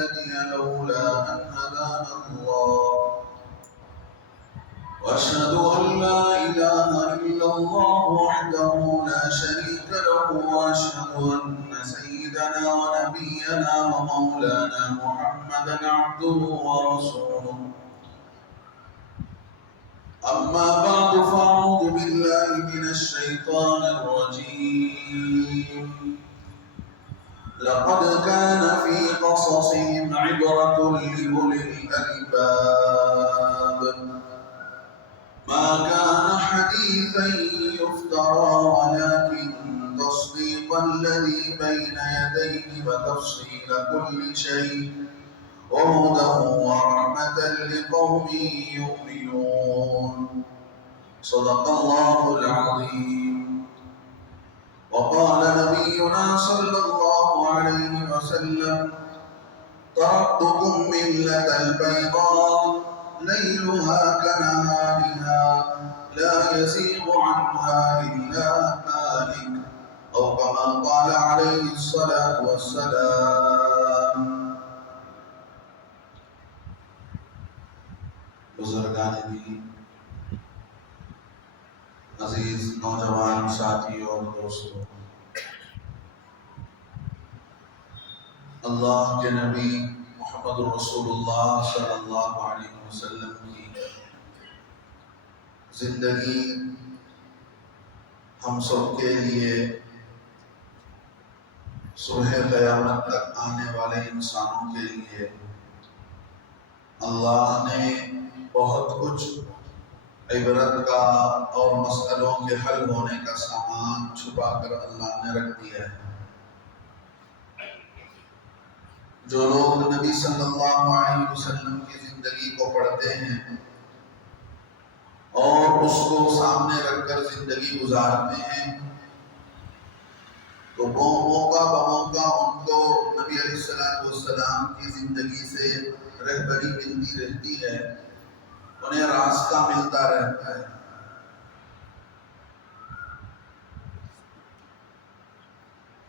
مهتدي لولا أن هدانا الله وأشهد أن لا إله إلا الله وحده لا شريك له وأشهد أن سيدنا ونبينا ومولانا محمدا عبده ورسوله أما بعد فأعوذ بالله من الشيطان الرجيم لقد كان في قصصهم عبرة لأولي الألباب ما كان حديثا يفترى ولكن تصديق الذي بين يديه وتفصيل كل شيء وهدى ورحمة لقوم يؤمنون صدق الله العظيم. وقال نبينا صلى الله عليه وسلم تركتكم ملة البيضاء ليلها كنهارها لا يزيغ عنها إلا هالك أو كما قال عليه الصلاة والسلام. بزرگان دین، عزیز نوجوان ساتھی اور دوستوں، اللہ کے نبی محمد رسول اللہ صلی اللہ علیہ وسلم کی زندگی ہم سب کے لیے صبح قیامت تک آنے والے انسانوں کے لیے اللہ نے بہت کچھ عبرت کا اور مسئلوں کے حل ہونے کا سامان چھپا کر اللہ نے رکھ دیا ہے. جو لوگ نبی صلی اللہ علیہ وسلم کی زندگی کو پڑھتے ہیں اور اس کو سامنے رکھ کر زندگی گزارتے ہیں تو وہ موقع بموقع ان کو نبی علیہ السلام کی زندگی سے رہبری ملتی رہتی ہے، انہیں راستہ ملتا رہتا ہے.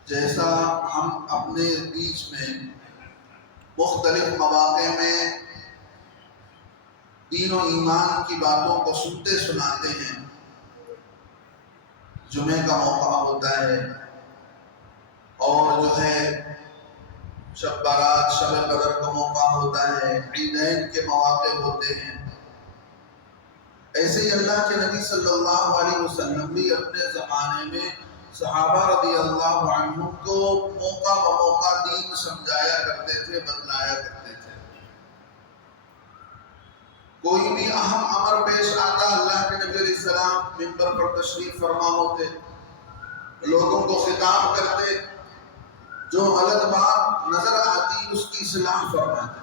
جیسا ہم اپنے بیچ میں مختلف مواقع میں دین و ایمان کی باتوں کو سنتے سناتے ہیں، جمعے کا موقع ہوتا ہے اور جو ہے شب برات شب قدر کا موقع ہوتا ہے، عیدین کے مواقع ہوتے ہیں. ایسے ہی اللہ کے نبی صلی اللہ علیہ وسلم بھی اپنے زمانے میں صحابہ رضی اللہ عنہ کو موقع بموقع دین سمجھایا کرتے تھے، بتلایا کرتے تھے. کوئی بھی اہم امر پیش آتا، اللہ کے نبی علیہ السلام منبر پر تشریف فرما ہوتے، لوگوں کو خطاب کرتے، جو غلط بات نظر آتی اس کی اصلاح فرماتے.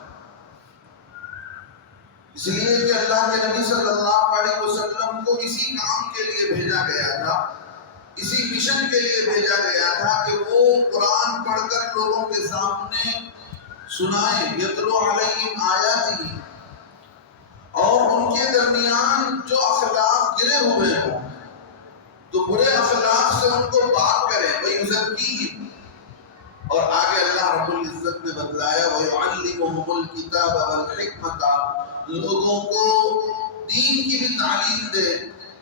اس لیے کہ اللہ کے نبی صلی اللہ علیہ وسلم کو اسی کام کے لیے بھیجا گیا تھا، اسی مشن کے لیے بھیجا گیا تھا کہ وہ قرآن پڑھ کر لوگوں کے سامنے سنائیں، یتلو علیہم آیاتہ، اور ان کے درمیان جو اخلاق گرے ہوئے ہوں تو برے اخلاق سے ان کو پاک کریں، وَيُزَكِّيهِمْ. اور آگے اللہ رب العزت نے بتلایا وَيُعَلِّمُهُمُ الْكِتَابَ وَالْحِكْمَةَ، لوگوں کو دین کی بھی تعلیم دے،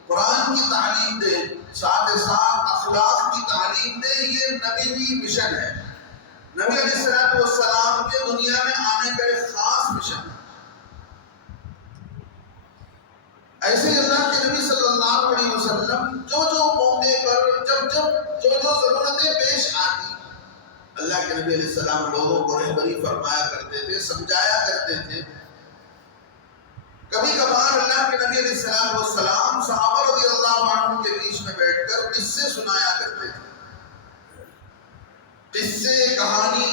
قرآن کی تعلیم دے، ساتھ ساتھ اخلاق کی تعلیم دے. یہ نبوی مشن ہے، نبی علیہ السلام کے دنیا میں آنے کا ایک خاص مشن ہے. ایسے ہی اللہ کے نبی صلی اللہ علیہ وسلم جو موقع پر جو ضرورتیں پیش آتی، اللہ کے نبی علیہ السلام لوگوں کو رہبری فرمایا کرتے تھے، سمجھایا کرتے تھے. کبھی کبھار اللہ کے نبی علیہ السلام صحابہ رضی اللہ عنہ کے بیچ میں بیٹھ کر قصے سنایا کرتے تھے. قصے کہانی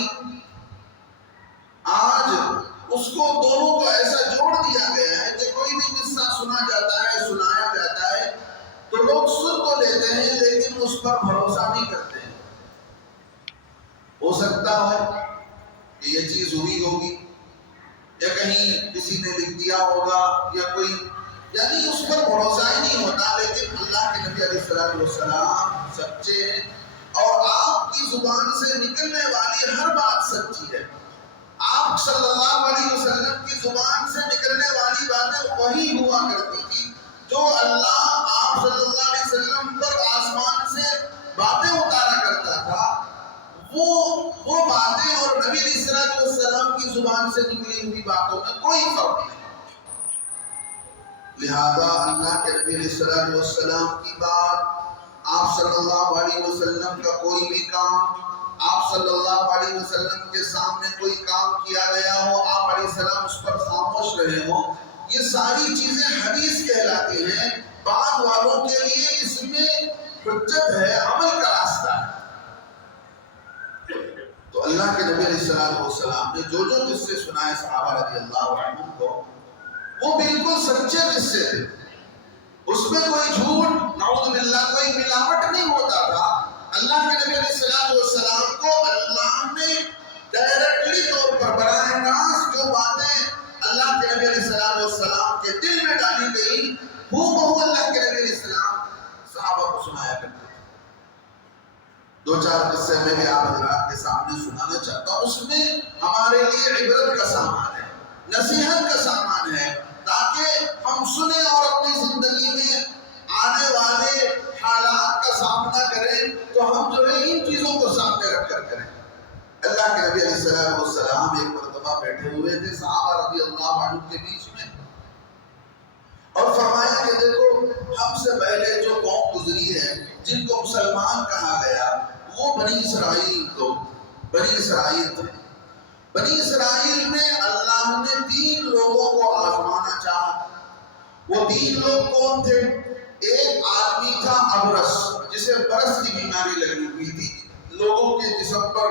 آج اس کو دونوں کو ایسا جوڑ دیا گیا ہے کہ کوئی بھی قصہ سنا جاتا ہے، سنایا جاتا ہے تو لوگ سن تو لیتے ہیں لیکن اس پر بھروسہ نہیں کرتے ہیں. ہو سکتا ہے کہ یہ چیز ہوئی ہوگی یا کہیں کسی نے لکھ دیا ہوگا یا کوئی، یعنی اس پر بھروسہ ہی نہیں ہوتا. لیکن اللہ کے نبی علیہ السلام سچے ہیں اور آپ کی زبان سے نکلنے والی ہر بات سچی ہے. آپ صلی اللہ علیہ وسلم کی زبان سے نکلنے والی باتیں وہی ہوا کرتی تھی جو اللہ آپ صلی اللہ علیہ وسلم پر آسمان سے باتیں اتارا کرتا تھا، وہ باتیں اور نبی علیہ السلام کی زبان سے نکلی ہوئی باتوں میں کوئی فرق نہیں۔ لہذا اللہ کے نبی علیہ السلام کی بات، آپ صلی اللہ علیہ وسلم کا کوئی بھی کام، آپ صلی اللہ علیہ وسلم کے سامنے کوئی کام کیا گیا ہو، آپ علیہ السلام اس پر خاموش رہے ہوں، یہ ساری چیزیں حدیث کہلاتی ہیں۔ بعد والوں کے لیے اس میں حجت ہے، عمل کا راستہ ہے۔ تو اللہ کے نبی علیہ السلام نے جو قصے سنائے صحابہ رضی اللہ عنہم کو، وہ بالکل سچے قصے تھے، اس میں کوئی جھوٹ، نعوذ باللہ، کوئی ملاوٹ نہیں ہوتا تھا۔ اللہ کے نبی علیہ السلام کو اللہ نے ڈائریکٹلی طور پر براہ راست جو باتیں اللہ کے نبی علیہ السلام کے دل میں ڈالی گئی، وہ اللہ کے نبی علیہ السلام صحابہ کو سنایا کرتے تھے۔ دو چار قصے میں بھی آپ حضرات کے سامنے سنانا چاہتا ہوں، اس میں ہمارے لیے عبرت کا سامان ہے، نصیحت کا سامان ہے، تاکہ ہم سنیں اور اپنی زندگی میں آنے والے حالات کا سامنا کریں تو ہم جو ہے ان چیزوں کو سامنے رکھ کر کریں۔ اللہ کے نبی علیہ السلام ایک مرتبہ بیٹھے ہوئے تھے صحابہ رضی اللہ عنہ کے بیچ میں، اور فرمایا کہ دیکھو، ہم سے پہلے جو قوم گزری ہے جن کو مسلمان کہا گیا، وہ بنی اسرائیل تھے۔ بنی اسرائیل میں اللہ نے 3 لوگوں کو آزمانا چاہا۔ وہ 3 لوگ کون تھے؟ ایک آدمی تھا ابرس، جسے برس کی بیماری لگی ہوئی تھی، لوگوں کے جسم پر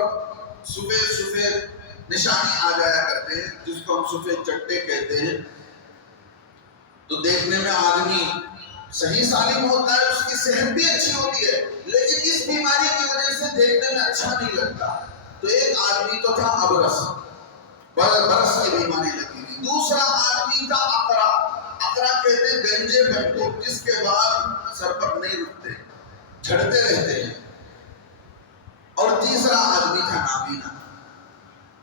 سفید سفید نشانی آ جایا کرتے ہیں، جس کو ہم سفید چٹے کہتے ہیں۔ تو دیکھنے میں آدمی صحیح سالم ہوتا ہے، اس کی صحت بھی اچھی ہوتی ہے، لیکن اس بیماری کی وجہ سے دیکھنے میں اچھا نہیں لگتا۔ تو ایک آدمی تو تھا ابرس، برس کی بیماری لگی ہوئی۔ دوسرا آدمی تھا اقرا کہتے ہیں گنجے بن کو، جس کے بعد سر پر نہیں رکتے، جھڑتے رہتے ہیں۔ اور تیسرا آدمی تھا نابینا۔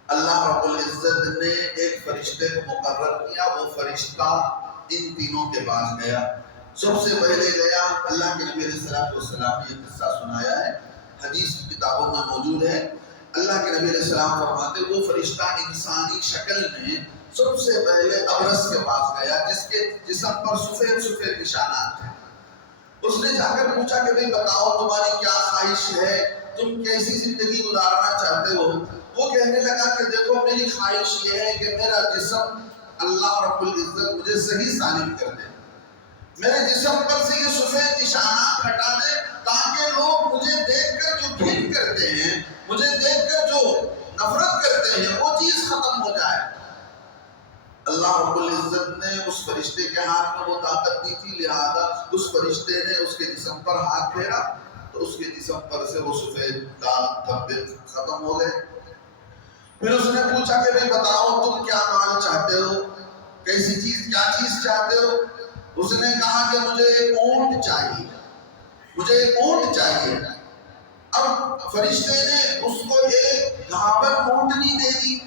اللہ رب العزت نے ایک فرشتے کو مقرر کیا، وہ فرشتہ ان تینوں کے پاس گیا۔ سب سے پہلے گیا، اللہ کے نبی علیہ السلام نے یہ قصہ سنایا ہے، حدیث کی کتابوں میں موجود ہے۔ اللہ کے نبی علیہ السلام فرماتے وہ فرشتہ انسانی شکل میں سب سے پہلے ابرس کے پاس گیا، جس کے جسم پر سفید سفید نشانات تھے۔ اس نے جا کر پوچھا کہ بھئی بتاؤ تمہاری کیا خواہش ہے، تم کیسی زندگی گزارنا چاہتے ہو؟ وہ کہنے لگا کہ دیکھو، میری خواہش یہ ہے کہ میرا جسم اللہ رب العزت مجھے صحیح سالم کر دے، میرے جسم پر سے یہ سفید نشانات ہٹا دے، تاکہ لوگ مجھے دیکھ کر جو گھن کرتے ہیں، مجھے دیکھ کر جو نفرت کرتے ہیں، وہ چیز ختم ہو جائے۔ اللہ رب العزت نے اس فرشتے کے ہاتھ میں وہ طاقت دی تھی، لہذا اس فرشتے نے اس کے جسم پر ہاتھ پھیرا تو اس کے جسم پر سے وہ سفید داغ دھبے ختم ہو گئے۔ پھر اس نے پوچھا کہ بھئی بتاؤ تم کیا مال چاہتے ہو، کیسی چیز، کیا چیز چاہتے ہو؟ اس نے کہا کہ مجھے ایک اونٹ چاہیے، مجھے ایک اونٹ چاہیے۔ اب فرشتے نے اس کو ایک گھاور اونٹنی دے دی،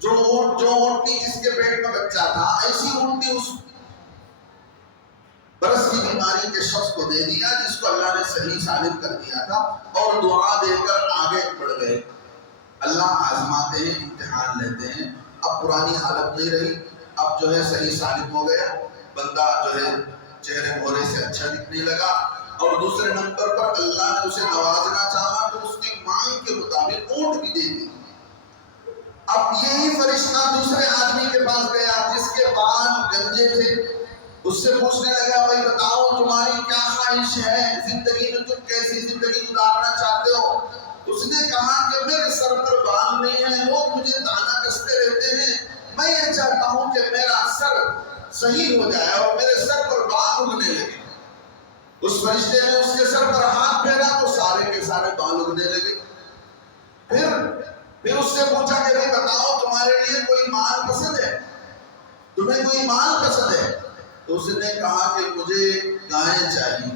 جو اونٹنی جس کے پیٹ میں بچہ تھا، ایسی اونٹنی اس برس کی بیماری کے شخص کو دے دیا، جس کو اللہ نے صحیح سالم کر دیا تھا، اور دعا دے کر آگے بڑھ گئے۔ اللہ آزماتے ہیں، امتحان لیتے ہیں۔ اب پرانی حالت نہیں رہی، اب جو ہے صحیح سالم ہو گیا، بندہ جو ہے چہرے مہرے سے اچھا دکھنے لگا، اور دوسرے نمبر پر اللہ نے اسے نوازنا چاہا تو اس کی مانگ کے مطابق اونٹ بھی دے دی۔ اب یہی فرشتہ دوسرے آدمی کے پاس گیا جس کے بال گنجے تھے، اس سے پوچھنے لگا بھائی بتاؤ تمہاری کیا خواہش ہے، زندگی میں تم کیسی زندگی گزارنا چاہتے ہو؟ اس نے کہا کہ میرے سر پر بال نہیں ہیں، لوگ مجھے تانا کستے رہتے ہیں، میں یہ چاہتا ہوں کہ میرا سر صحیح ہو جائے اور میرے سر پر بال اگنے لگے۔ اس فرشتے نے اس کے سر پر ہاتھ پھیرا تو سارے کے سارے بال اگنے لگے۔ پھر اس سے پوچھا کہ بھائی بتاؤ تمہارے لیے کوئی مال پسند ہے، تمہیں کوئی مال پسند ہے؟ تو اس نے کہا کہ مجھے گائے چاہیے،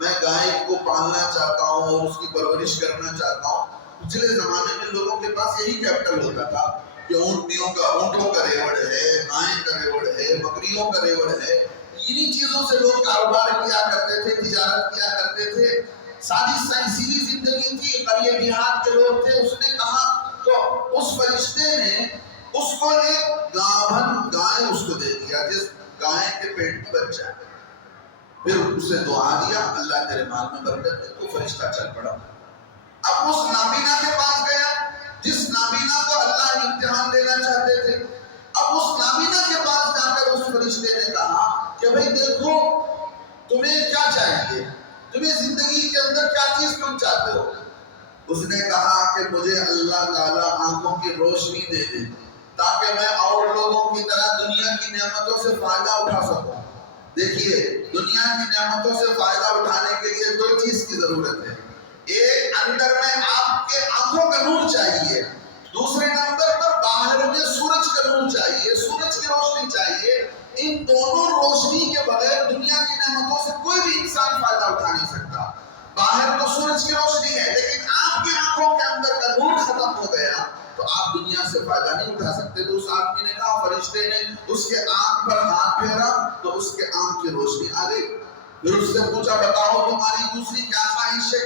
میں گائے کو پالنا چاہتا ہوں اور اس کی پرورش کرنا چاہتا ہوں۔ پچھلے زمانے میں لوگوں کے پاس یہی کیپٹل ہوتا تھا، کہ اونٹوں کا ریوڑ ہے، گائیں کا ریوڑ ہے، بکریوں کا ریوڑ ہے، انہی چیزوں سے لوگ کاروبار کیا کرتے تھے، تجارت کیا کرتے تھے، ساری سیدھی زندگی تھی۔ قریہ دیہات کے لوگ تھے۔ اس نے کہا تو اس فرشتے نے اس کو ایک گابھن گائے اس کو دے دیا، جس گائے کے پیٹ میں بچہ ہے۔ پھر اسے دعا دیا، اللہ تیرے مال میں برکت دے، تو فرشتہ چل پڑا۔ اب اس نابینا کے پاس گیا جس نابینا کو اللہ امتحان دینا چاہتے تھے۔ اب اس نابینا کے پاس جا کر اس فرشتے نے کہا کہ بھئی دیکھو تمہیں کیا چاہیے، تمہیں زندگی کے اندر کیا چیز تم چاہتے ہو؟ اس نے کہا کہ مجھے اللہ تعالیٰ آنکھوں کی روشنی دے دے تاکہ میں اور لوگوں کی طرح دنیا کی نعمتوں سے فائدہ اٹھا سکوں۔ دیکھیے، دنیا کی نعمتوں سے فائدہ اٹھانے کے لیے دو چیز کی ضرورت ہے۔ ایک، اندر میں آپ کے آنکھوں کا نور چاہیے، دوسرے نمبر پر باہر میں سورج کا نور چاہیے، سورج کی روشنی چاہیے۔ ان دونوں روشنی کے بغیر دنیا کی نعمتوں سے کوئی بھی انسان فائدہ اٹھا نہیں سکتا۔ باہر تو سورج کی روشنی ہے، لیکن آپ کی آنکھوں کے اندر کا نور ختم ہو گیا تو آپ دنیا سے فائدہ نہیں اٹھا سکتے۔ تو اس آدمی نے کہا، فرشتے نے اس کے آنکھ پر ہاتھ پھیرا تو اس کے آنکھ کی روشنی آ گئی۔ پھر اس سے پوچھا، بتاؤ تمہاری دوسری کیا خواہش ہے،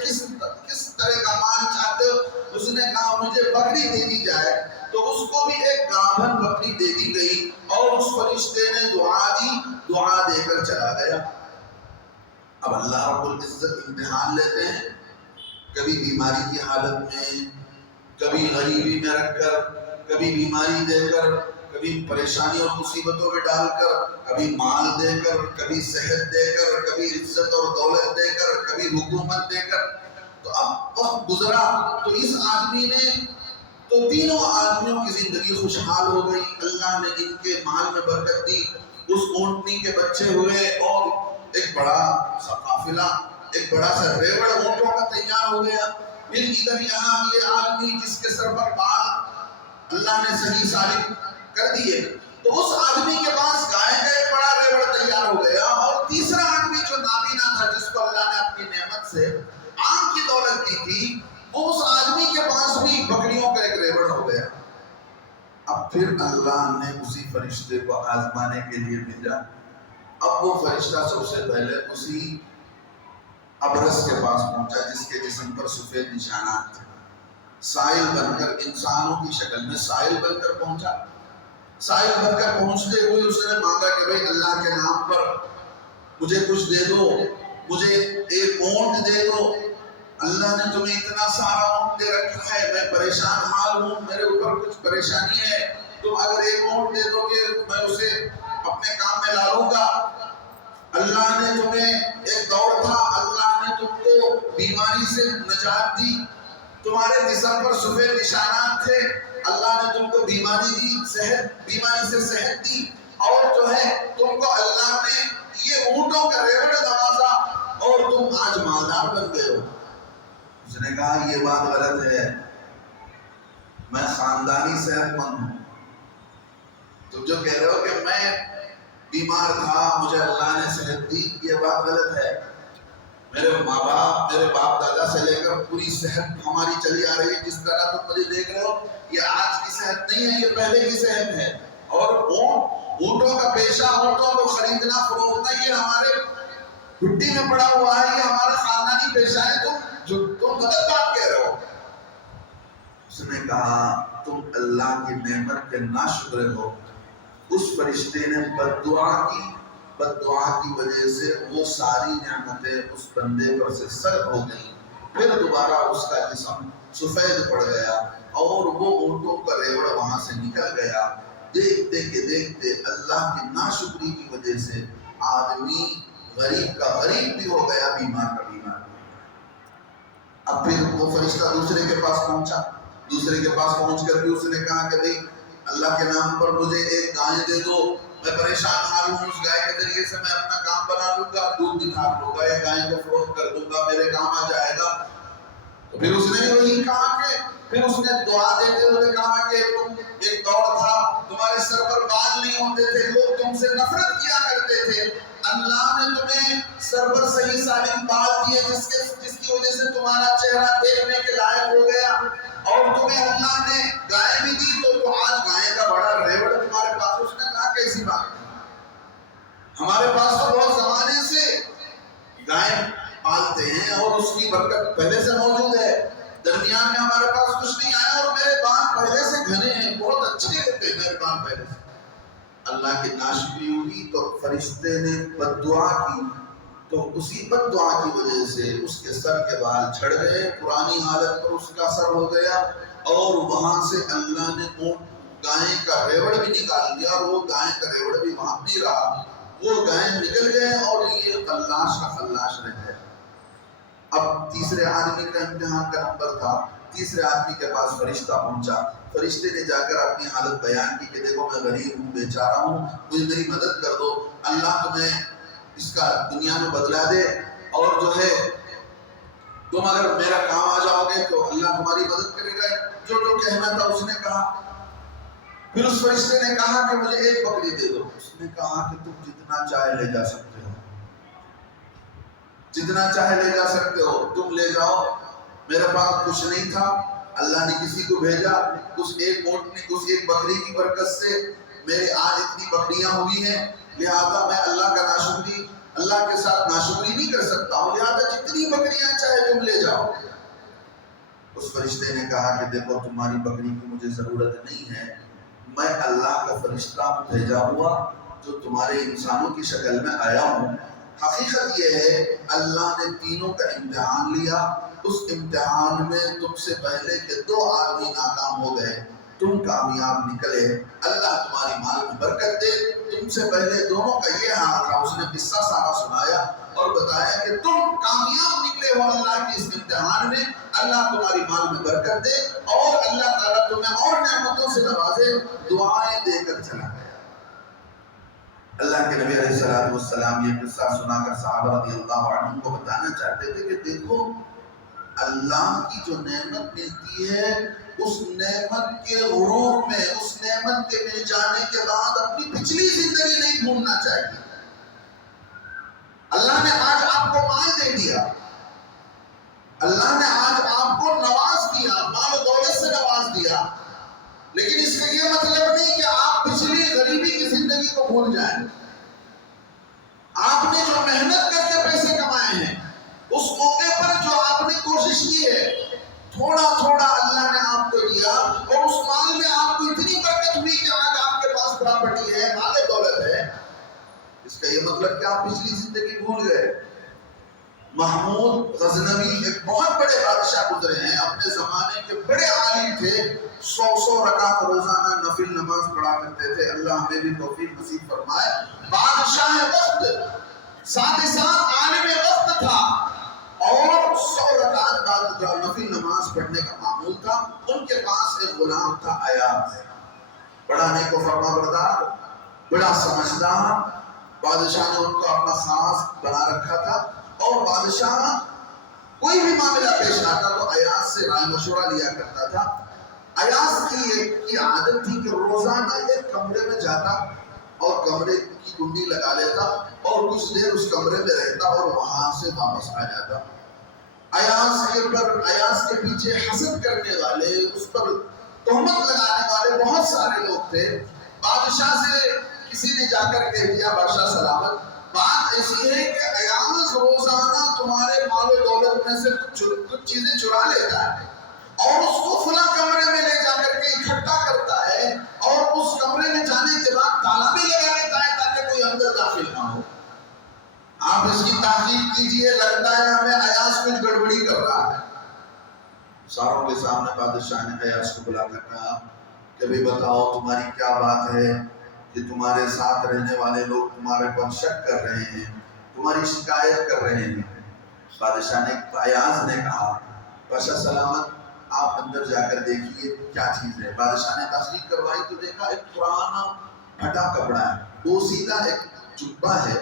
کس طرح کا مال چاہتے ہو؟ اس نے کہا مجھے بکری دے دی جائے۔ تو اس کو بھی ایک گابھن بکری دے دی گئی اور اس فرشتے نے دعا دی، دعا دے کر چلا گیا۔ اب اللہ رب العزت امتحان لیتے ہیں، کبھی بیماری کی حالت میں، کبھی غریبی میں رکھ کر، کبھی بیماری دے کر، کبھی پریشانی اور مصیبتوں میں ڈال کر، کبھی مال دے کر، کبھی صحت دے کر، کبھی عزت اور دولت دے کر، کبھی حکومت دے کر۔ تو اب وقت گزرا تو اس آدمی نے، تو تینوں آدمیوں کی زندگی خوشحال ہو گئی۔ اللہ نے ان کے مال میں برکت دی، اس اونٹنی کے بچے ہوئے اور ایک بڑا سا قافلہ، ایک بڑا سا ریوڑ اونٹوں کا تیار ہو گیا۔ پھر ادھر یہاں یہ آدمی جس کے سر پر بال اللہ نے صحیح سالم کر دیے، تو اس آدمی کے پاس گائے کا ایک بڑا ریوڑ تیار ہو گیا۔ اور تیسرا آدمی جو نابینا تھا، جس کو اللہ نے اپنی نعمت سے آنکھ کی دولت دی تھی، وہ اس آدمی کے پاس بھی بکریوں کا ایک ریوڑ ہو گیا۔ اب پھر اللہ نے اسی فرشتے کو آزمانے کے لیے بھیجا۔ اب وہ فرشتہ سب سے پہلے اسی ابرص کے پاس پہنچا جس کے جسم پر سفید نشانات تھے، سائل بن کر، انسانوں کی شکل میں سائل بن کر پہنچا۔ سائل بن کر پہنچتے ہوئے اس نے مانگا کہ بھئی اللہ کے نام پر مجھے کچھ دے دو، مجھے ایک اونٹ دے دو۔ اللہ نے تمہیں اتنا سارا اونٹ دے رکھا ہے، میں پریشان حال ہوں، میرے اوپر کچھ پریشانی ہے، تم اگر ایک اونٹ دے دو گے میں اسے اپنے کام میں لا لوں گا۔ اللہ نے تمہیں، ایک دور تھا اللہ نے تم کو بیماری سے نجات دی، تمہارے جسم پر سفید نشانات تھے، اللہ نے تم کو بیماری دی، بیماری سے صحت دی، اور جو ہے تم کو اللہ نے یہ اونٹوں کا ریوڑ نوازا اور تم آج مالدار بن گئے ہو۔ اس نے کہا یہ بات غلط ہے، میں خاندانی صحت مند ہوں، تم جو کہہ رہے ہو کہ میں بیمار تھا مجھے اللہ نے صحت دی، یہ بات غلط ہے۔ میرے ماں باپ، میرے باپ دادا سے لے کر پوری صحت ہماری چلی آ رہی ہے، جس طرح تم مجھے دیکھ رہے ہو یہ آج کی صحت نہیں ہے، یہ پہلے کی صحت ہے۔ اور اونٹوں کا پیشہ، اونٹوں کو خریدنا فروخنا، یہ ہمارے گھٹی میں پڑا ہوا ہے، یہ ہمارا خاندانی پیشہ ہے، تم غلط بات کہہ رہے ہو۔ اس نے کہا تم اللہ کی نعمت کے ناشکر ہو۔ اس فرشتے نے بد دعا کی وجہ سے وہ ساری نعمتیں اس بندے پر سے سلب ہو گئیں۔ پھر دوبارہ اس کا جسم سفید پڑ گیا اور وہ اونٹوں کا ریوڑ وہاں سے نکل گیا۔ دیکھتے کہ دیکھتے اللہ کی ناشکری کی وجہ سے آدمی غریب کا غریب بھی ہو گیا، بیمار کا بیمار۔ اب پھر وہ فرشتہ دوسرے کے پاس پہنچا، دوسرے کے پاس پہنچ کر بھی اس نے کہا کہ بھئی اللہ کے نام پر مجھے ایک گائے دے دو، میں پریشان حال ہوں، اس گائے کے ذریعے سے میں اپنا کام بنا لوں گا، دودھ نکال لوں گا، یا گائے کو فروخت کر دوں گا، میرے کام آ جائے گا۔ تو پھر اس نے وہی کہا کہ پھر اس نے دعا دیتے ہوئے کہا کہ تم، ایک دور تھا تمہارے سر پر بال نہیں ہوتے تھے، لوگ تم سے نفرت کیا کرتے تھے، اللہ نے تمہیں سر پر صحیح سالم بال دیے جس کی وجہ سے تمہارا چہرہ دیکھنے کے لائق ہو گیا، اور تمہیں اللہ نے گائے بھی دی تو تو آج گائے کا بڑا ریوڑ تمہارے پاس. اس نے کہا کیسی بات ہے, ہمارے پاس تو بہت زمانے سے گائے پالتے ہیں اور اس کی برکت پہلے سے موجود ہے. درمیان میں ہمارے پاس کچھ نہیں آیا اور میرے بال پہلے سے گھنے ہیں, بہت اچھے ہوتے ہیں میرے بال پہلے سے. اللہ کی ناشکری ہوئی تو فرشتے نے بد دعا کی, تو اسی بد دعا کی وجہ سے اس کے سر کے بال جھڑ گئے, پرانی حالت پر اس کا سر ہو گیا, اور وہاں سے اللہ نے گائے کا ریوڑ بھی نکال دیا, اور وہ گائے کا ریوڑ بھی وہاں نہیں رہا, وہ گائے نکل گئے اور یہ خلاش کا خلاش رہ گئے. اب تیسرے آدمی کا امتحان کا نمبر تھا. تیسرے آدمی کے پاس فرشتہ پہنچا. فرشتے نے جا کر اپنی حالت بیان کی کہ دیکھو میں غریب ہوں, بیچارہ ہوں, مجھے میری مدد کر دو, اللہ تمہیں اس کا دنیا میں بدلا دے, اور جو ہے تم اگر میرا کام آ جاؤ گے تو اللہ تمہاری مدد کرے گا. جو جو کہنا تھا اس نے کہا. پھر اس فرشتے نے کہا کہ مجھے ایک بکری دے دو. اس نے کہا کہ تم جتنا چاہے لے جا سکتے ہو, جتنا چاہے لے جا سکتے ہو, تم لے جاؤ, میرے پاس کچھ نہیں تھا, اللہ نے کسی کو بھیجا, اس ایک بکری کی برکت سے میرے آج اتنی بکریاں ہوئی ہیں, لہذا میں اللہ کا ناشکری, اللہ کے ساتھ ناشکری نہیں کر سکتا ہوں, لہذا جتنی بکریاں چاہے تم لے جاؤ. اس فرشتے نے کہا کہ دیکھو تمہاری بکری کی مجھے ضرورت نہیں ہے, میں اللہ کا فرشتہ بھیجا ہوا جو تمہارے انسانوں کی شکل میں آیا ہوں. حقیقت یہ ہے اللہ نے تینوں کا امتحان لیا, اس امتحان میں تم سے پہلے کے 2 آدمی ناکام ہو گئے, تم کامیاب نکلے, اللہ تمہاری مال میں برکت دے. تم سے پہلے دونوں کا یہ حال تھا. اس نے قصہ سارا سنایا اور بتایا کہ تم کامیاب نکلے ہو اللہ کے اس امتحان میں, اللہ تمہاری مال میں برکت دے اور اللہ تعالیٰ تمہیں اور نعمتوں سے نوازے. دعائیں دے کر چلا گیا. اللہ کے نبی علیہ السلام یہ قصہ سنا کر صحابہ رضی اللہ عنہ کو بتانا چاہتے تھے کہ دیکھو اللہ کی جو نعمت ملتی ہے, اس نعمت کے غرور میں, اس نعمت کے مل جانے کے بعد اپنی پچھلی زندگی نہیں بھولنا چاہیے. اللہ نے آج آپ کو مال دے دیا, اللہ نے آج آپ کو نواز دیا, مال و دولت سے نواز دیا, لیکن اس کا یہ مطلب نہیں کہ آپ پچھلی غریبی کی زندگی کو بھول جائیں. آپ نے جو محنت کر کے پیسے کمائے ہیں, اس موقع پر جو آپ نے کوشش کی ہے, تھوڑا تھوڑا اللہ نے آپ کو دیا, اور اس مال میں آپ کو اتنی برکت ہوئی کہ آج آپ کے پاس پراپرٹی ہے, مال دولت ہے. اس کا یہ مطلب کہ آپ پچھلی زندگی بھول گئے. محمود غزنوی ایک بہت بڑے بادشاہ گزرے ہیں, اپنے زمانے کے بڑے عالم تھے, 100 رکعت روزانہ نفل نماز پڑھا کرتے تھے. اللہ ہمیں بھی توفیق نصیب فرمائے. بادشاہ وقت, ساتھ ہی ساتھ عالم وقت تھا, اور 100 رکعت بعد نفل نماز پڑھنے کا معمول تھا. ان کے پاس ایک غلام تھا ایاز, بڑا نیک و فرما بردار, بڑا سمجھدار. بادشاہ نے ان کو اپنا خاص بنا رکھا تھا, اور بادشاہ کوئی بھی معاملہ پیش آتا تو ایاز سے رائے مشورہ لیا کرتا تھا. ایاز کی عادت تھی کہ روزانہ ایک کمرے میں جاتا اور کمرے کی کنڈی لگا لیتا اور کچھ دیر اس کمرے میں رہتا اور وہاں سے واپس آ جاتا. ایاز کے پیچھے حسد کرنے والے, اس پر تہمت لگانے والے بہت سارے لوگ تھے. بادشاہ سے کسی نے جا کر کہہ دیا, بادشاہ سلامت, بات ایسی ہے کہ ایاز روزانہ تمہارے مال و دولت میں سے کچھ چیزیں چرا لیتا ہے اور اس کو فلاں کمرے میں لے جا کر کے اکٹھا کرتا ہے, اور اس کمرے میں جانے کے بعد تالا بھی لگا لیتا ہے تاکہ کوئی اندر داخل نہ ہو. آپ اس کی تحقیق کیجئے, لگتا ہے ہمیں ایاز کچھ گڑبڑی کر رہا ہے. ساروں کے سامنے بادشاہ نے ایاز کو بلا کر کہا کہ بھئی بتاؤ تمہاری کیا بات ہے کہ تمہارے ساتھ رہنے والے لوگ تمہارے پر شک کر رہے ہیں, تمہاری شکایت کر رہے ہیں. بادشاہ نے, ایاز نے کہا, بادشاہ سلامت آپ اندر جا کر دیکھیے کیا چیز ہے. بادشاہ نے تحقیق کروائی تو دیکھا ایک پرانا پھٹا کپڑا ہے, وہ سیدھا ایک جبہ ہے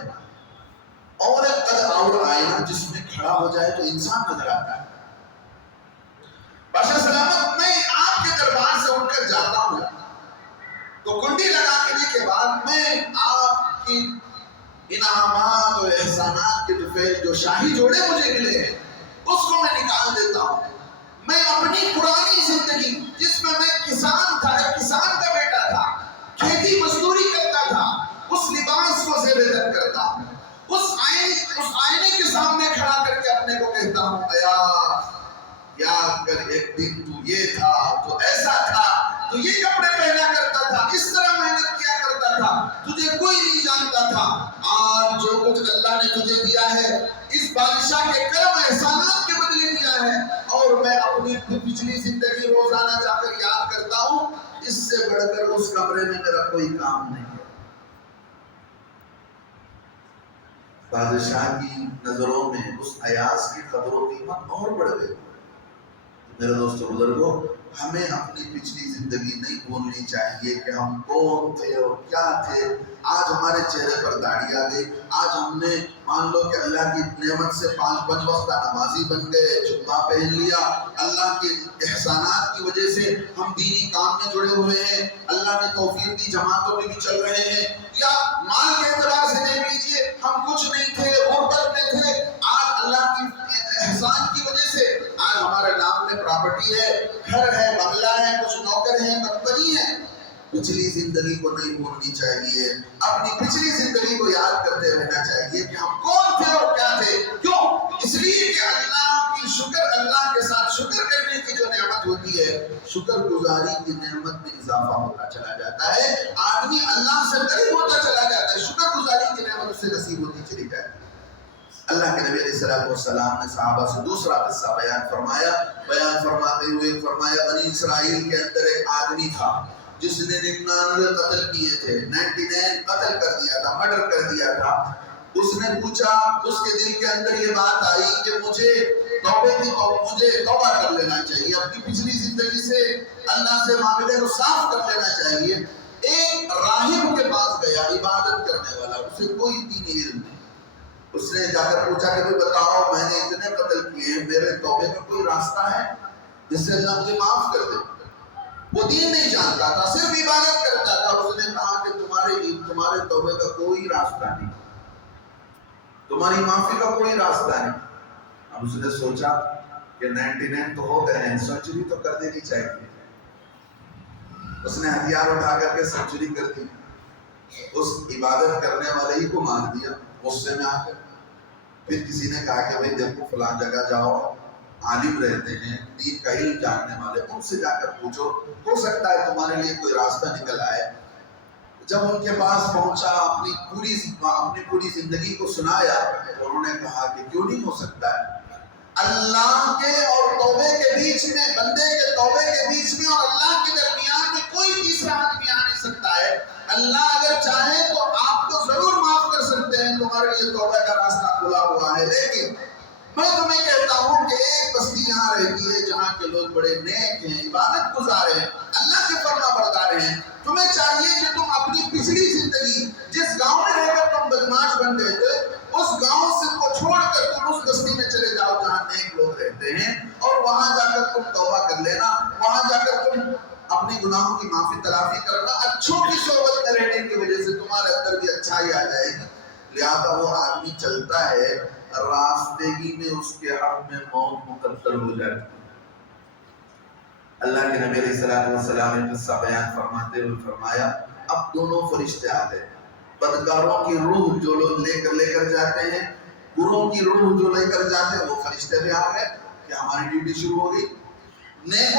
اور ایک قد اور آئینہ جس میں کھڑا ہو جائے تو انسان نظر آتا ہے. بادشاہ سلامت میں آپ کے دربار سے اٹھ کر جاتا ہوں تو کنڈی لگا کے بعد میں آپ کی انعامات اور احسانات کے جو شاہی جوڑے مجھے ملے ہیں اس کو میں نکال دیتا ہوں. میں اپنی پرانی زندگی جس میں میں کسان تھا, ایک کسان اس آئینے کے سامنے کھڑا کر کے اپنے کو کہتا ہوں ایاز یاد کر ایک دن تو یہ تھا، تو ایسا تھا، تو یہ کپڑے پہنا کرتا تھا، اس طرح محنت کیا کرتا تھا، تجھے کوئی نہیں جانتا تھا۔ آج جو کچھ اللہ نے تجھے دیا ہے اس بادشاہ کے کرم احسانات کے بدلے دیا ہے، اور میں اپنی پچھلی زندگی روزانہ جا کر یاد کرتا ہوں، اس سے بڑھ کر اس کمرے میں میرا کوئی کام نہیں ہے۔ بادشاہ کی نظروں میں اس ایاز کی قدر و قیمت اور بڑھ گئی۔ میرے دوستو بزرگوں، ہمیں اپنی پچھلی زندگی نہیں بھولنی چاہیے کہ ہم کون تھے اور کیا تھے۔ آج ہمارے چہرے پر داڑھی آ گئی، آج ہم نے مان لو کہ اللہ کی نعمت سے 5 وقتہ نمازی بن گئے، جبہ پہن لیا، اللہ کے احسانات کی وجہ سے ہم دینی کام میں جڑے ہوئے ہیں، اللہ نے توفیق دی جماعتوں میں بھی چل رہے ہیں، یا مال کے اعتبار سے دیکھ لیجیے ہم کچھ نہیں تھے، غربت میں تھے، آج اللہ کی احسان کی وجہ سے آج ہمارے نام میں پراپرٹی ہے، گھر ہے، بنگلہ ہے، کچھ نوکر ہیں، کمپنی ہے۔ پچھلی زندگی کو نہیں بھولنی چاہیے، اپنی پچھلی زندگی کو یاد کرتے رہنا چاہیے کہ ہم کون تھے اور کیا تھے۔ کیوں؟ اس لیے کہ اللہ کی شکر، اللہ کے ساتھ شکر کرنے کی جو نعمت ہوتی ہے، شکر گزاری کی نعمت میں اضافہ ہوتا چلا جاتا ہے، آدمی اللہ سے قریب ہوتا چلا جاتا ہے، شکر گزاری کی نعمت اسے نصیب ہوتی چلی جاتی ہے۔ اللہ کے نبی علیہ السلام نے صحابہ سے دوسرا قصہ بیان فرمایا، بیان فرماتے ہوئے فرمایا بنی اسرائیل کے اندر ایک آدمی تھا جس نے 99 قتل کیے تھے، 99 قتل کر دیا تھا، مرڈر کر دیا تھا۔ اس نے پوچھا، اس کے دل کے اندر یہ بات آئی کہ مجھے توبہ کر لینا چاہیے، اپنی پچھلی زندگی سے اللہ سے معاملے کو صاف کر لینا چاہیے۔ ایک راہب کے پاس گیا، عبادت کرنے والا، اسے کوئی دینی علم نہیں۔ اس نے جا کر پوچھا کہ بتاؤ میں نے اتنے قتل کیے ہیں، میرے توبے کا کوئی راستہ ہے جس سے اللہ مجھے معاف کر دے؟ وہ دین نہیں جانتا تھا، صرف عبادت کرتا تھا۔ اس نے کہا کہ تمہارے توبے کا کوئی راستہ نہیں، تمہاری معافی کا کوئی راستہ نہیں۔ اب اس نے سوچا کہ 99 تو ہو گئے ہیں، سینچری تو کر دینی چاہیے۔ اس نے ہتھیار اٹھا کر کے سینچری کر دی، اس عبادت کرنے والے ہی کو مار دیا غصے میں آ کر۔ پھر کسی نے کہا کہ بھائی دیکھو فلاں جگہ جاؤ، عالم رہتے ہیں، دین کا علم جاننے والے، ان سے جا کر پوچھو، ہو سکتا ہے تمہارے لیے کوئی راستہ نکل آئے۔ جب ان کے پاس پہنچا، اپنی پوری زندگی کو سنایا، انہوں نے کہا کہ کیوں نہیں ہو سکتا ہے؟ اللہ کے اور توبے کے بیچ میں، بندے کے توبے کے بیچ میں اور اللہ کے درمیان میں کوئی تیسرا آدمی آ نہیں سکتا ہے۔ اللہ اگر چاہے تو آپ کو ضرور معاف کر سکتے ہیں، تمہارے لیے توبہ کا راستہ کھلا ہوا ہے۔ لیکن میں تمہیں کہتا ہوں کہ ایک بستی یہاں رہتی ہے جہاں کے لوگ بڑے نیک ہیں، عبادت گزار ہیں، اللہ کے فرما بردار ہیں۔ تمہیں چاہیے کہ تم اپنی پچھلی زندگی، جس گاؤں میں رہ کر تم بدماش بن گئے تھے، اس گاؤں سے کو چھوڑ کر تم اس بستی میں چلے جاؤ جہاں نیک لوگ رہتے ہیں، اور وہاں جا کر تم توبہ کر لینا، وہاں جا کر تم اپنی گناہوں کی معافی تلافی کرنا۔ اچھوں کی صحبت میں رہنے کی وجہ سے تمہارے اندر بھی اچھائی آ جائے گی۔ لہذا وہ آدمی چلتا ہے، راستے ہی میں اس کے حق میں موت مقدر ہو جاتی ہے۔ اللہ کے نبی علیہ السلام نے قصہ بیان فرماتے ہوئے فرمایا، اب دونوں فرشتے آ گئے، بدکاروں کی روح جو لوگ لے کر جاتے ہیں، بروں کی روح جو لے کر جاتے ہیں، وہ فرشتے بھی آ گئے کہ ہماری ڈیوٹی شروع ہو گئی۔ نیک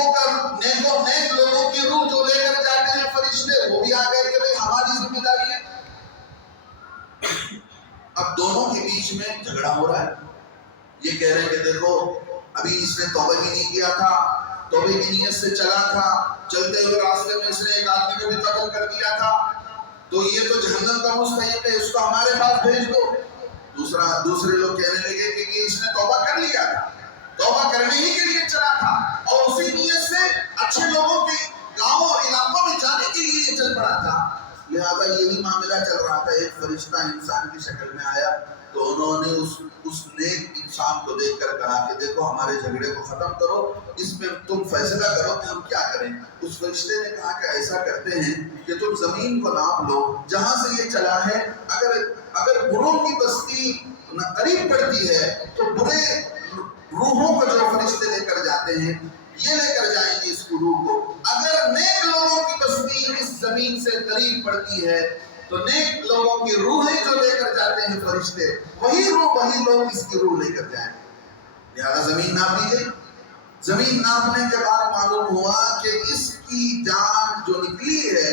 لوگوں کی روح جو لے کر جاتے ہیں فرشتے، وہ بھی آ گئے کہ بھئی ہماری ذمہ داری ہے۔ اب دونوں کے بیچ میں جھگڑا ہو رہا ہے۔ یہ کہہ رہے ہیں کہ دیکھو ابھی اس نے توبہ بھی نہیں کیا تھا، توبے کی نیت سے چلا تھا، چلتے ہوئے راستے میں اس نے ایک آدمی کو بھی قتل کر دیا تھا، تو یہ تو جہنم کا مستحق ہے، اس کو ہمارے پاس بھیج دو۔ دوسرے لوگ کہنے لگے کہ اس نے توبہ کر لیا تھا، توبہ کرنے ہی کے لیے چلا تھا، اور اسی نیت سے اچھے لوگوں کے گاؤں اور علاقوں میں جانے کے لیے یہ چل پڑا تھا۔ لہذا یہی معاملہ چل رہا تھا۔ ایک فرشتہ انسان کی شکل میں آیا تو انہوں نے اس نیک انسان کو دیکھ کر کہا کہ دیکھو ہمارے جھگڑے کو ختم کرو، اس میں تم فیصلہ کرو کہ ہم کیا کریں۔ اس فرشتے نے کہا کہ ایسا کرتے ہیں کہ تم زمین کو ناپ لو جہاں سے یہ چلا ہے، اگر بروں کی بستی قریب پڑتی ہے تو برے روحوں کو جو فرشتے لے کر جاتے ہیں یہ لے کر جائیں گے اس روح کو، اگر نیک لوگوں کی بستی اس زمین سے قریب پڑتی ہے تو نیک لوگوں کی روحیں جو لے کر جاتے جاتے ہیں فرشتے، وہی لوگ اس کی روح لے کر جائیں گے۔ لہذا زمین ناپی گئی، زمین ناپنے کے بعد معلوم ہوا کہ اس کی جان جو نکلی ہے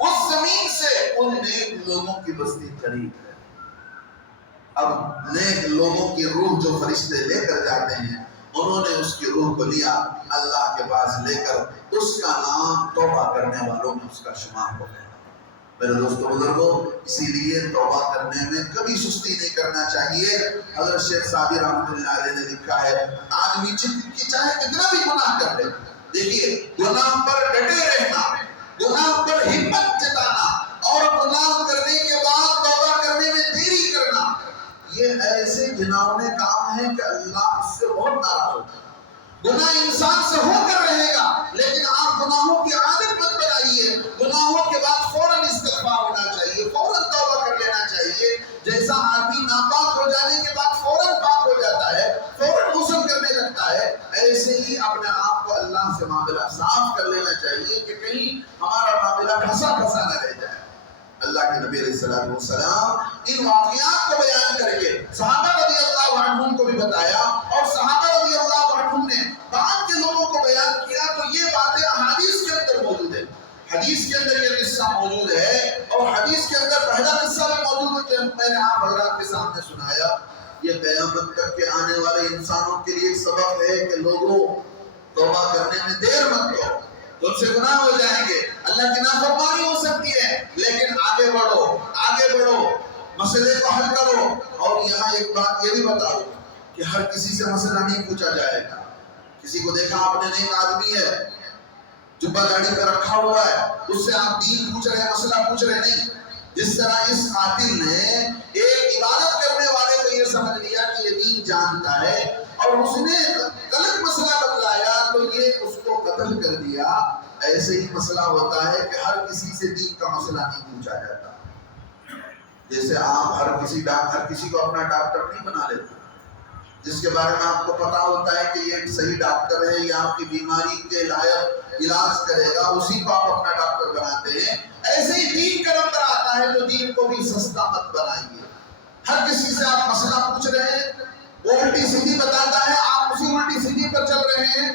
اس زمین سے ان نیک لوگوں کی بستی قریب ہے۔ اب نیک لوگوں کی روح جو فرشتے لے کر جاتے ہیں، انہوں نے اس کی روح کو لیا اللہ کے پاس لے کر، اس کا نام توبہ کرنے والوں میں اس کا شمار ہو گیا۔ میرے دوستو بزرگوں، اسی لیے توبہ کرنے میں کبھی سستی نہیں کرنا چاہیے۔ حضرت شیخ صابر رحمۃ اللہ علیہ نے لکھا ہے، آدمی چاہے کتنا بھی گناہ کر لے، دیکھیے گناہ پر ڈٹے رہنا، گناہ پر ہمت جتانا اور گناہ کرنے کے بعد توبہ کرنے میں دیری کرنا، یہ ایسے گھناؤنے کام ہیں کہ اللہ اس سے بہت ناراض ہوتا ہے۔ گناہ انسان سے ہو کر رہے گا، لیکن آپ گناہوں کی عادت مت بنائیے۔ گناہوں کے بعد فوراً استغفار ہونا چاہیے، فوراً توبہ کر لینا چاہیے۔ جیسا آدمی ناپاک ہو جانے کے بعد فوراً پاک ہو جاتا ہے، فوراً غسل کرنے لگتا ہے، ایسے ہی اپنے آپ کو اللہ سے معاملہ صاف کر لینا چاہیے کہ کہیں ہمارا معاملہ پھنسا نہ رہ جائے۔ اللہ کے نبی علیہ السلام ان واقعات کو بیان کر کے صحابہ رضی اللہ عنہم کو بھی بتایا، اور صحابہ رضی اللہ عنہم نے بعد کے لوگوں کو بیان کیا، تو یہ باتیں احادیث کے اندر موجود ہے۔ حدیث کے اندر یہ قصہ موجود ہے، اور حدیث کے اندر پہلا قصہ بھی موجود ہے کہ میں نے آپ حضرات کے سامنے سنایا۔ یہ قیامت تک کے آنے والے انسانوں کے لیے سبق ہے کہ لوگوں توبہ کرنے میں دیر مت کرو، تو ان سے گناہ ہو جائیں گے، اللہ کی نافرمانی ہو سکتی ہے، لیکن آگے بڑھو، مسئلے کو حل کرو۔ اور یہاں ایک بات یہ بھی بتا دو کہ ہر کسی سے مسئلہ نہیں پوچھا جائے گا۔ کسی کو دیکھا آپ نے، نیک آدمی ہے، جبہ داڑھی پہ رکھا ہوا ہے، اس سے آپ دین پوچھ رہے ہیں، مسئلہ پوچھ رہے نہیں۔ جس طرح اس قاتل نے ایک عبادت کرنے والے کو یہ سمجھ لیا کہ یہ دین جانتا ہے، اور اس نے غلط مسئلہ بتلایا تو یہ اس کو قتل کر دیا۔ ایسے ہی مسئلہ ہوتا ہے کہ ہر کسی سے دین کا مسئلہ نہیں پوچھا جاتا۔ جیسے آپ ہر کسی کو اپنا ڈاکٹر نہیں بنا لیتے، جس کے بارے میں آپ کو پتا ہوتا ہے کہ یہ صحیح ڈاکٹر ہے، یہ آپ کی بیماری کے لائق علاج کرے گا، اسی کو آپ اپنا ڈاکٹر بناتے ہیں۔ ایسے ہی دین کا نمبر آتا ہے تو دین کو بھی سستا مت بنائیے۔ ہر کسی سے آپ مسئلہ پوچھ رہے ہیں، وہ الٹی سیدھی بتاتا ہے، آپ اسی الٹی سیدھی پر چل رہے ہیں،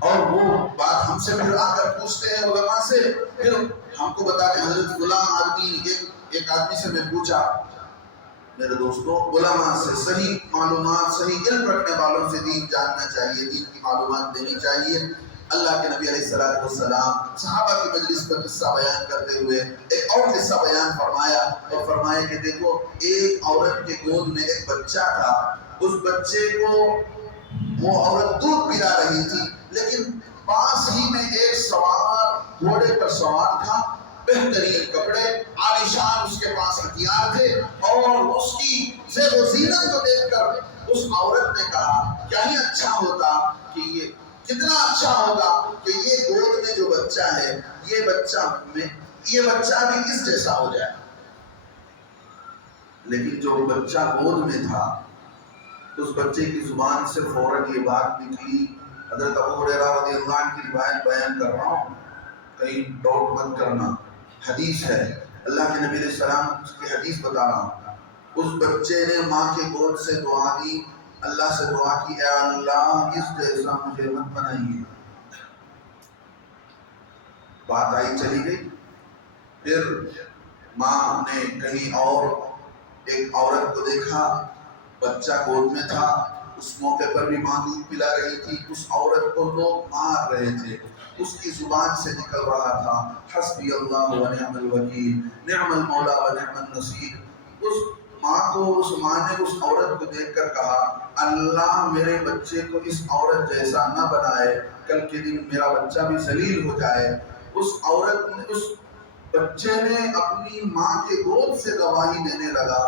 اور وہ بات ہم سے پھر آ کر پوچھتے ہیں علماء سے، پھر ہم کو بتاتے ہیں حضرت غلام آدمی، ایک آدمی سے میں پوچھا۔ میرے دوستوں، علماء سے صحیح معلومات، صحیح علم رکھنے والوں سے دین جاننا چاہیے، دین کی معلومات دینی چاہیے۔ اللہ کے نبی علیہ السلام صحابہ کی مجلس پر قصہ بیان کرتے ہوئے ایک اور قصہ بیان فرمایا، اور فرمایا کہ دیکھو، ایک عورت کے گود میں ایک بچہ تھا، اس بچے کو وہ عورت دودھ پلا رہی تھی، لیکن پاس ہی میں ایک سوار گھوڑے پر سوار تھا، بہترین کپڑے، عالیشان اس کے پاس ہتھیار تھے، اور اس کی زیب و زینت کو دیکھ کر اس عورت نے کہا کیا ہی اچھا ہوتا کہ کتنا اچھا ہوگا کہ یہ گود میں جو بچہ ہے، یہ بچہ بھی اس جیسا ہو جائے۔ لیکن جو بچہ گود میں تھا، اس بچے کی زبان سے فوراً یہ بات نکلی، حضرت ابو ہریرہ رضی اللہ عنہ کی روایت بیان کر رہا ہوں، کہیں ڈاؤٹ مت کرنا، حدیث ہے، اللہ کے نبی علیہ السلام کی حدیث بتا رہا ہوں۔ اس بچے نے ماں کے گود سے دعا دی، اللہ سے دعا کی، اے اللہ اس جیسا مجھے مت بنائیے۔ بات آئی چلی گئی۔ پھر ماں نے کہیں اور ایک عورت کو دیکھا، بچہ گود میں تھا، اس موقع پر بھی ماں دودھ پلا رہی تھی، اس عورت کو لوگ مار رہے تھے، اس کی زبان سے نکل رہا تھا حسبی اللہ و نعم الوکیل، نعم المولا و نعم النصیر۔ اس ماں نے اس عورت کو دیکھ کر کہا، اللہ میرے بچے کو اس عورت جیسا نہ بنائے، کل کے دن میرا بچہ بھی ذلیل ہو جائے۔ اس بچے نے اپنی ماں کے گود سے گواہی دینے لگا،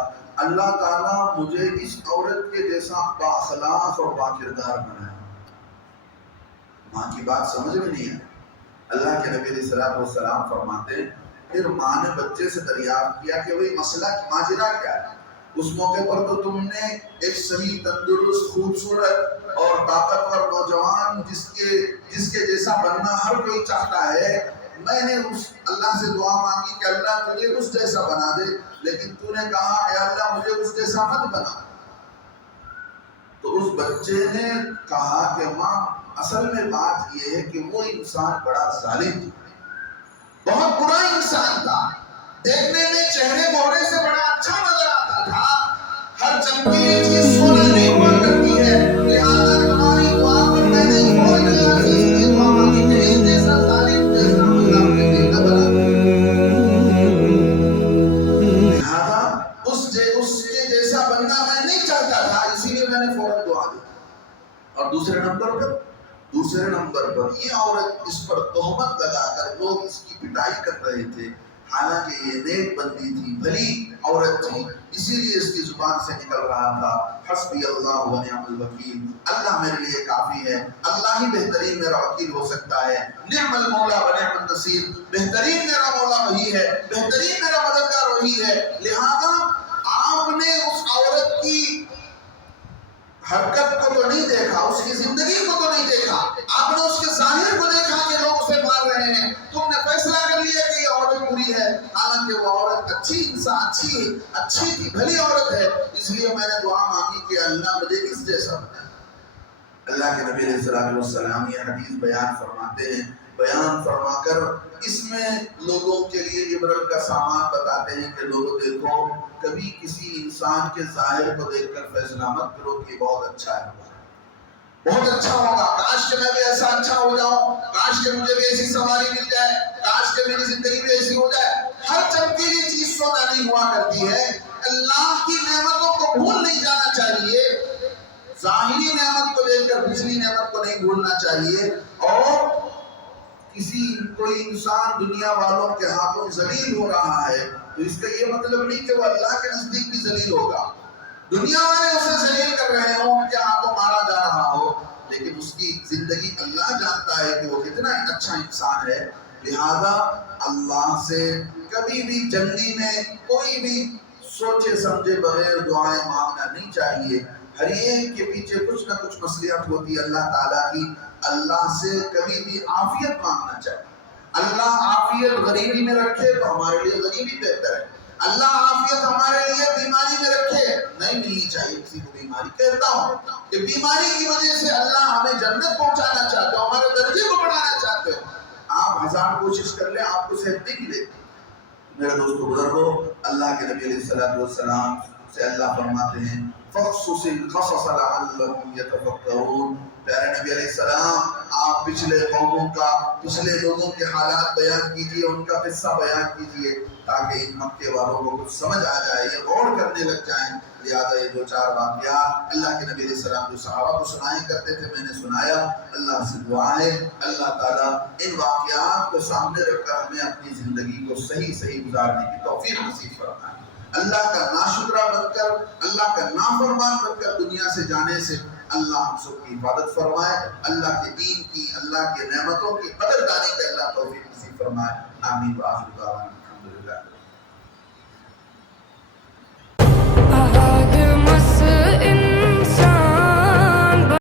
اللہ تعالیٰ مجھے اس عورت کے جیسا بااخلاق اور باکردار بنائے۔ ماں کی بات سمجھ میں نہیں ہے۔ اللہ کے نبی علیہ السلام فرماتے، پھر ماں نے بچے سے دریافت کیا کہ وہی مسئلہ ماجرا کیا ہے؟ اس موقع پر تو تم نے ایک صحیح، تندرست، خوبصورت اور طاقتور نوجوان جس کے جیسا بننا ہر کوئی چاہتا ہے، میں نے اس اللہ سے دعا مانگی کہ اللہ تجھے اس جیسا بنا دے، لیکن تو نے کہا اے اللہ مجھے اس جیسا مت بنا. تو اس بچے نے کہا کہ ماں اصل میں بات یہ ہے کہ وہ انسان بڑا ظالم تھا، بہت برا انسان تھا، دیکھنے میں چہرے مہرے سے بڑا اچھا نظر آتا تھا، ہر چمکیلی چیز سونا نہیں ہوا کرتی ہے، لہذا تمہاری دعا پر میں نے فوراً اللہ سے اس کی دعا مانگی کہ اس جیسا ظالم جیسا اللہ مجھے نہیں نہ بنا. لہذا اس کے جیسا بننا میں نہیں چاہتا تھا، اسی لیے میں نے فوراً دعا دی. اور دوسرے نمبر پر یہ عورت اس پر تہمت لگا کر لوگ اس کی پٹائی کر رہے تھے، حالانکہ یہ نیک بندی تھی، بھلی عورت تھی، اسی لیے اس کی زبان سے نکل رہا تھا حسبی اللہ و نعم الوکیل، اللہ میرے لیے کافی ہے، اللہ ہی بہترین میرا وکیل ہو سکتا ہے، نعم المولا و نعم النصیر، بہترین میرا مولا وہی ہے، بہترین میرا مددگار وہی ہے. لہذا آپ نے اس عورت کی حرکت کو تو نہیں دیکھا، اس کی زندگی کو تو نہیں دیکھا، آپ نے اس کے ظاہر کو دیکھا کہ لوگ اسے مار رہے ہیں، تم نے فیصلہ کر لیا کہ یہ عورت بری ہے، حالانکہ وہ عورت اچھی انسان اچھی تھی، بھلی عورت ہے. اس لیے میں نے دعا مانگی کہ اللہ مجھے اس جیسا بنا. اللہ کے نبی علیہ السلام یہ حدیث بیان فرماتے ہیں، بیان فرما کر اس میں لوگوں کے لیے عبرت کا سامان بتاتے ہیں کہ لوگوں دیکھو کبھی کسی انسان کے ظاہر کو دیکھ کر فیصلہ مت کرو کہ بہت اچھا ہے، بہت اچھا ہوگا، کاش کہ میں بھی ایسا اچھا ہو جاؤں، کاش کہ مجھے بھی ایسی سواری مل جائے، کاش کہ میری زندگی بھی ایسی ہو جائے. ہر چمکیلی چیز سونا نہیں ہوا کرتی ہے، اللہ کی نعمتوں کو بھول نہیں جانا چاہیے، ظاہری نعمت کو دیکھ کر پچھلی نعمت کو نہیں بھولنا چاہیے. اور کوئی انسان دنیا والوں کے ہاتھوں ذلیل ہو رہا ہے تو اس کا یہ مطلب نہیں کہ وہ اللہ کے نزدیک بھی ذلیل ہوگا. دنیا والے اسے ذلیل کر رہے ہوں، ان کے ہاتھوں مارا جا رہا ہو، لیکن اس کی زندگی اللہ جانتا ہے کہ وہ کتنا اچھا انسان ہے. لہذا اللہ سے کبھی بھی جلدی میں کوئی بھی سوچے سمجھے بغیر دعائیں مانگنا نہیں چاہیے. ہر ایک کے پیچھے کچھ نہ کچھ مصلحت ہوتی ہے اللہ تعالیٰ کی. اللہ سے کبھی بھی عافیت مانگنا چاہیے. اللہ عافیت غریبی میں رکھے تو ہمارے لیے غریبی بہتر ہے، اللہ عافیت ہمارے لیے بیماری میں رکھے نہیں ملنی چاہیے کسی کو بیماری. کہتا ہوں کہ بیماری کی وجہ سے اللہ ہمیں جنت پہنچانا چاہتے ہو، ہمارے درجے کو بڑھانا چاہتے ہو، آپ 1000 کوشش کر لیں آپ کو صحت نہیں ملے. میرے دوستو بزرگو، اللہ کے نبی علیہ السلام سے اللہ فرماتے ہیں فَقْصُصِ الْقَصَصَ لَعَلَّهُمْ يَتَفَكَّرُونَ. پیارے نبی علیہ السلام آپ پچھلے قوموں کا، پچھلے لوگوں کے حالات بیان کیجئے، ان کا قصہ بیان کیجئے تاکہ ان مکے والوں کو کچھ سمجھ آ جائے، یہ غور کرنے لگ جائیں. لہٰذا یہ 2-4 واقعات اللہ کے نبی علیہ السلام جو صحابہ کو سنائے کرتے تھے میں نے سنایا. اللہ سے دعا ہے اللہ تعالیٰ ان واقعات کو سامنے رکھ کر ہمیں اپنی زندگی کو صحیح گزارنے کی توفیق نصیب فرمائے. اللہ کا ناشکرہ بن کر، اللہ کا نافرمان بن کر دنیا سے جانے سے اللہ ہم سب کی حفاظت فرمائے. اللہ کے دین کی، اللہ کے نعمتوں کی قدردانی کے اللہ توفیق نصیب فرمائے. آمین و آخر دعوانا الحمدللہ.